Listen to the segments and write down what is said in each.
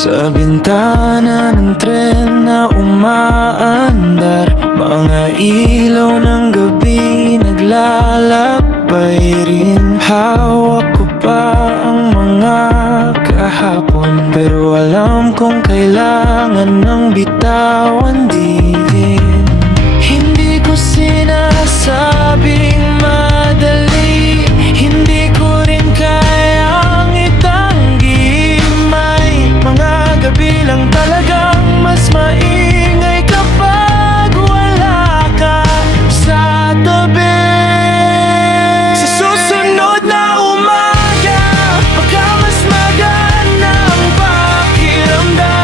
Sa bintana ng tren na umaandar, mga ilaw ng gabi naglalakbay rin. Hawak ko pa ang mga kahapon, pero alam kong kailangan ng bitawan din. Hindi ko sinasabing madali, hindi ko rin kayang itanggi. May mga gabi lang talagang mas maingay kapag wala ka sa tabi. Sa susunod na umaga, baka mas magaan ang pakiramdam.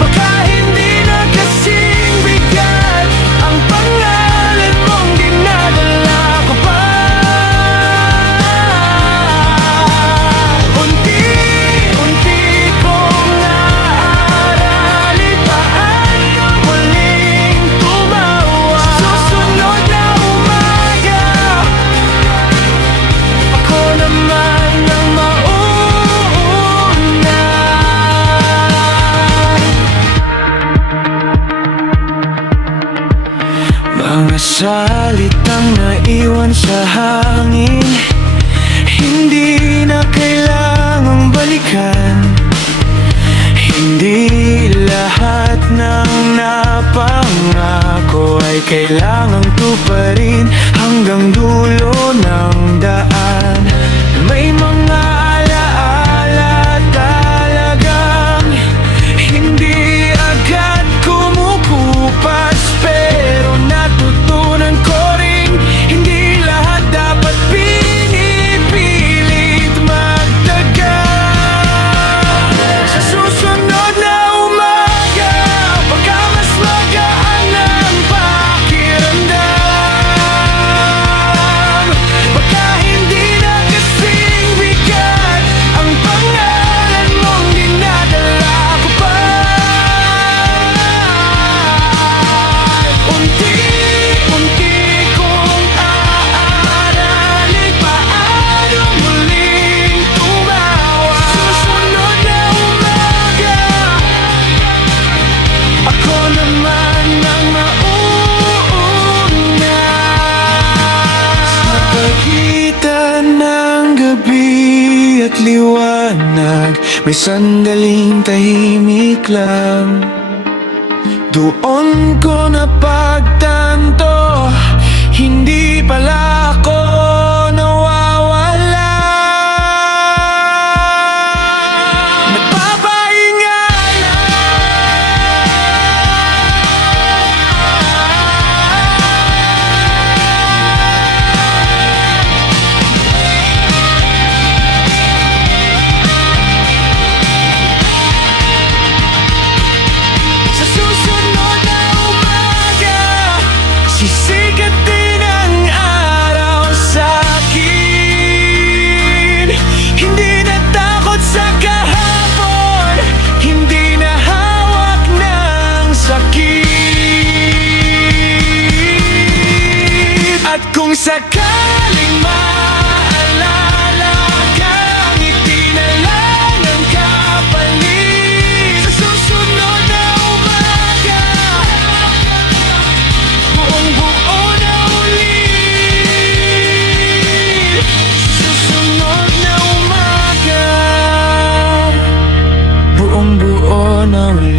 Baka hindi na kasing bigat ang pangalan mong dinadala ko pa. Unti-unti kong naaralin paano muling tumawa. Susunod na umaga, ako naman ang mauuna. Mga salitang naiwan sa hangin, hindi na kailangang balikan. Hindi lahat ng napangako ay kailangang tuparin hanggang dulo ng daan. May mga alaala talagang hindi agad kumukupas, pero natutunan ko rin hindi lahat dapat pinipilit magtagal. Sa susunod na umaga, baka mas magaan ang pakiramdam. Baka hindi na kasing bigat ang pangalan mong dinadala ko pa. Unti-unti kong aaralin paano muling tumawa. Susunod na umaga, ako naman ang mauuna. Sa pagitan ng gabi at liwanag, may sandaling tahimik lang. Doon ko napagtanto, hindi pala ako nawawala. Nagpapahinga sa susunod na umaga, sisikat din ang araw sa akin. Hindi na takot sa kahapon, hindi na hawak ng sakit. At kung sakaling maalala kang ngiti na lang ang kapalit, sa susunod na umaga, buong buo na ulit. Susunod na umaga, buong buo na ulit.